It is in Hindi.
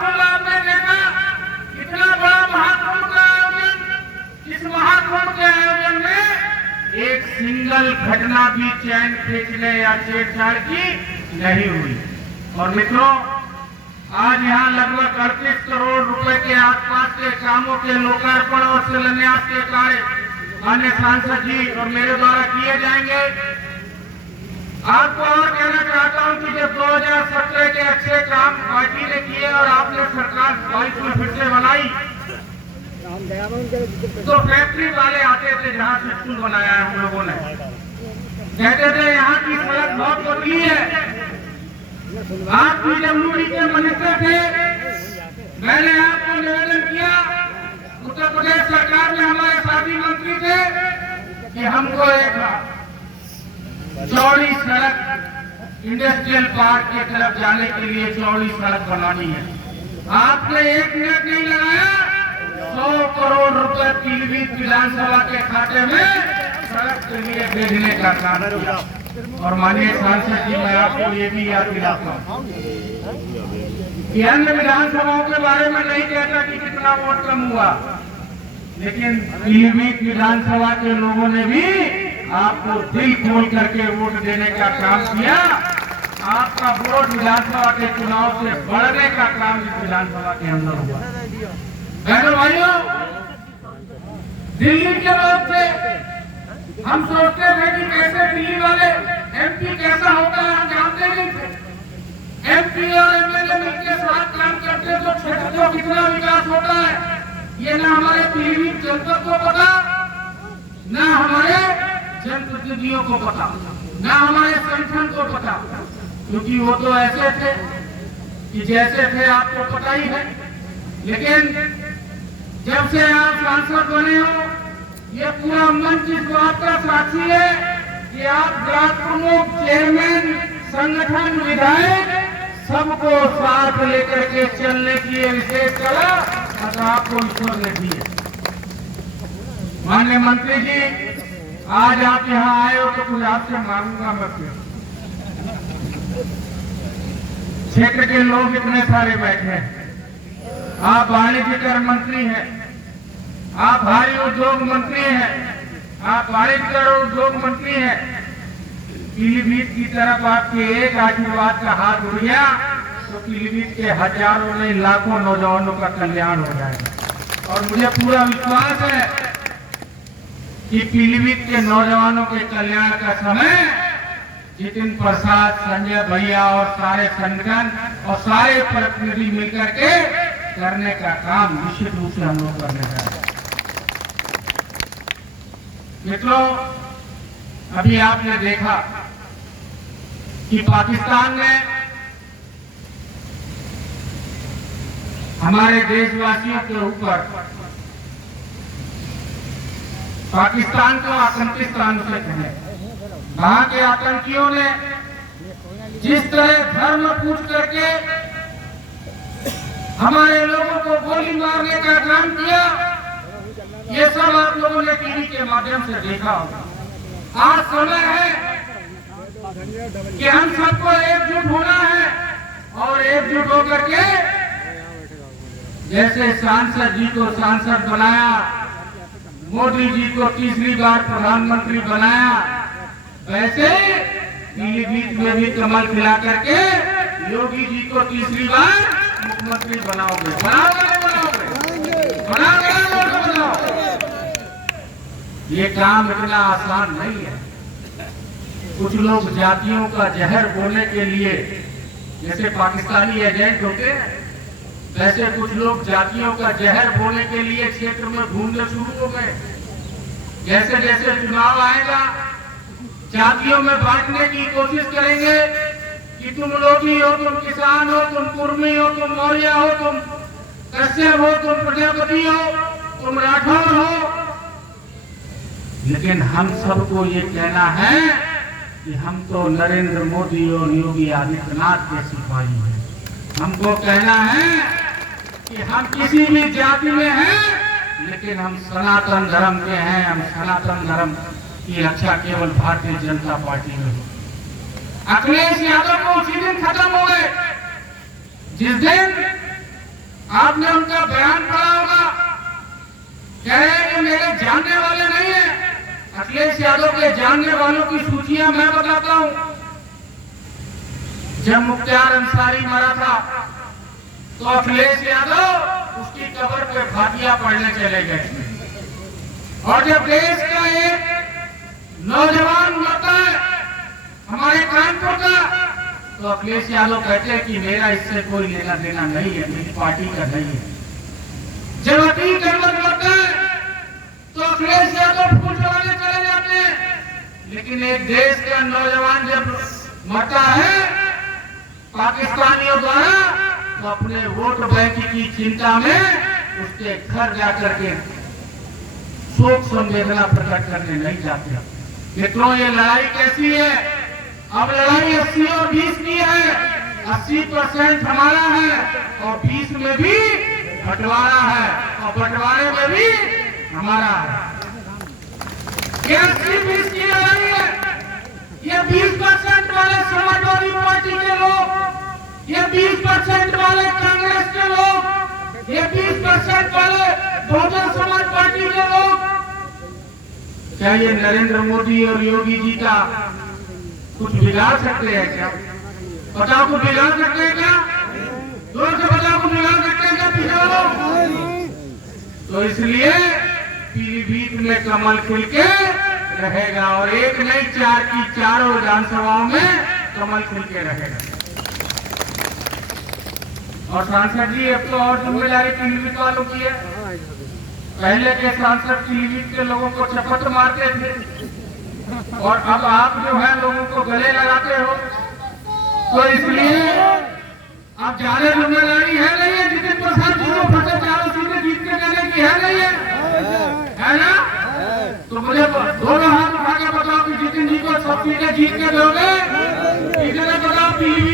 महाकुंभ आपने देखा, इतना बड़ा महाकुंभ का आयोजन, इस महाकुंभ के आयोजन में एक सिंगल घटना भी चैन खींचने या छेड़छाड़ की नहीं हुई। और मित्रों, आज यहाँ लगभग 38 करोड़ रुपए के आसपास के कामों के लोकार्पण और शिलान्यास के कार्य माननीय सांसद जी और मेरे द्वारा किए जाएंगे। आपको और कहना चाहता हूं कि जब 2017 के अच्छे काम पार्टी ने किए और आपने सरकार 22 में फिर से बनाई, तो फैक्ट्री वाले आते थे जहां से स्कूल बनाया है हम लोगों ने, कहते थे यहाँ की सड़क बहुत पतली है। आप पीडब्ल्यूडी के मिनिस्टर थे, मैंने आपको निवेदन किया, उत्तर प्रदेश सरकार में हमारे साथी मंत्री थे कि हमको एक चौड़ी सड़क इंडस्ट्रियल पार्क की तरफ जाने के लिए चौड़ी सड़क बनानी है। आपने 1 मिनट नहीं लगाया, 100 करोड़ रुपए पीलीभीत विधानसभा के खाते में सड़क के लिए भेजने का काम किया। और माननीय सांसद जी, मैं आपको ये भी याद दिलाता हूँ कि अन्य विधानसभाओं के बारे में नहीं कहता कि कितना वोट कम हुआ, लेकिन पीलीभीत विधानसभा के लोगों ने भी आपको दिल खोल करके वोट देने का काम किया। आपका वोट विधानसभा के चुनाव से बढ़ने का काम इस विधानसभा के अंदर हुआ। बहनों भाइयों, दिल्ली के लोग थे, हम सोचते थे कि कैसे दिल्ली वाले एमपी कैसा होता है हम जानते नहीं थे। एमपी और एमएलए मिलकर साथ काम करते तो क्षेत्र को कितना विकास होता है ये ना हमारे पीलीभीत जनपद को पता, ना हमारे जनप्रतिनिधियों को पता, ना हमारे संगठन को पता, क्योंकि वो तो ऐसे थे कि जैसे थे आपको पता ही है। लेकिन जब से आप सांसद बने हो, ये पूरा मंच इस बात का साक्षी है कि आप ब्लॉक प्रमुख, चेयरमैन, संगठन, विधायक सबको साथ लेकर के चलने की विशेष कला आपको ईश्वर ने दी है। माननीय मंत्री जी, आज आप यहाँ आए हो तो कुछ आपसे मांगूंगा मैं फिर। क्षेत्र के लोग इतने सारे बैठे हैं, आप वाणिज्य कर मंत्री हैं, आप भारी उद्योग मंत्री हैं, आप वाणिज्य कर उद्योग मंत्री हैं। पीलीभीत की तरफ आपके एक आशीर्वाद का हाथ उड़ गया तो पीलीभीत के हजारों नहीं लाखों नौजवानों का कल्याण हो जाएगा। और मुझे पूरा विश्वास है कि पीलीभीत के नौजवानों के कल्याण का समय जितिन प्रसाद, संजय भैया और सारे संगठन और सारे प्रतिनिधि मिलकर के करने का काम निश्चित रूप से हम लोग करने जा रहे हैं। मित्रों, अभी आपने देखा कि पाकिस्तान ने हमारे देशवासियों के ऊपर पाकिस्तान को आतंकिस्तान से कहे, वहां के आतंकियों ने जिस तरह धर्म पूछ करके हमारे लोगों को गोली मारने का काम किया, ये सब आप लोगों ने टीवी के माध्यम से देखा होगा। आज समय है कि हम सबको एकजुट होना है और एकजुट होकर के जैसे सांसद जी को सांसद बनाया, मोदी जी को तीसरी बार प्रधानमंत्री बनाया, वैसे पीलीभीत में भी कमल खिला करके योगी जी को तीसरी बार मुख्यमंत्री बनाओगे। ये काम इतना आसान नहीं है। कुछ लोग जातियों का जहर बोलने के लिए, जैसे पाकिस्तानी एजेंट होते हैं, वैसे कुछ लोग जातियों का जहर बोलने के लिए क्षेत्र में घूमने शुरू हो गए। जैसे जैसे चुनाव आएगा, जातियों में बांटने की कोशिश करेंगे कि तुम लोधी हो, तुम किसान हो, तुम कुर्मी हो, तुम मौर्य हो, तुम कश्यप हो, तुम प्रजापति हो, तुम राठौर हो। लेकिन हम सबको ये कहना है कि हम तो नरेंद्र मोदी और योगी आदित्यनाथ के सिपाही हैं। हमको कहना है कि हम किसी भी जाति में हैं, लेकिन हम सनातन धर्म के हैं। हम सनातन धर्म की रक्षा केवल भारतीय जनता पार्टी में हो। अखिलेश यादव को उसी दिन खत्म हो गए जिस दिन आपने उनका बयान पढ़ा होगा, कह रहे हैं कि मेरे जानने वाले नहीं है। अखिलेश यादव के जानने वालों की सूचियां मैं बताता हूं। जब मुख्तार अंसारी मरा था तो अखिलेश यादव उसकी कब्र पे फातिया पढ़ने चले गए। और जब देश का एक नौजवान मरता है हमारे कानपुर का, तो अखिलेश यादव कहते हैं कि मेरा इससे कोई लेना देना नहीं है, मेरी पार्टी का नहीं है। जब अतीक अहमद मरता है तो अखिलेश यादव फूल चढ़ाने चले जाते हैं। लेकिन एक देश का नौजवान जब मरता है पाकिस्तानियों द्वारा, तो अपने वोट बैंक की चिंता में उसके घर जाकर के शोक संवेदना प्रकट करने नहीं जाते। मित्रों, ये लड़ाई कैसी है? अब लड़ाई 80 और 20 की है। 80% हमारा है और 20 में भी बंटवारा है और बंटवारे में भी हमारा है। ये 80-20 की लड़ाई है। ये 20% वाले समाजवादी पार्टी के लोग, ये 20% वाले कांग्रेस के लोग, ये 20% वाले बहुजन समाज पार्टी के लोग, क्या ये नरेंद्र मोदी और योगी जी का कुछ बिगाड़ सकते हैं क्या? बताओ, कुछ बिगाड़ सकते हैं क्या? जोर से बताओ, कुछ बिगाड़ सकते हैं क्या पिछले लोग? तो इसलिए पीलीभीत में कमल खिल के रहेगा और एक नहीं 4 की 4 विधानसभाओं में कमल खिल के रहेगा। और सांसद जी अब तो और जिम्मेदारी पीलीभीत वालों की है। पहले के सांसद पीलीभीत के लोगों को चपट मारते थे और अब आप जो है लोगों को गले लगाते हो, तो इसलिए अब ज्यादा जिम्मेदारी है नहीं है। जितिन प्रसाद जी को फटे 4 सीटें जीत के देने की है नहीं है ना? तो मुझे दोनों हाथ उठा के बताओ कि जितिन जी को 6 सीटें जीत के दोगे? इतने बताओ पीलीभीत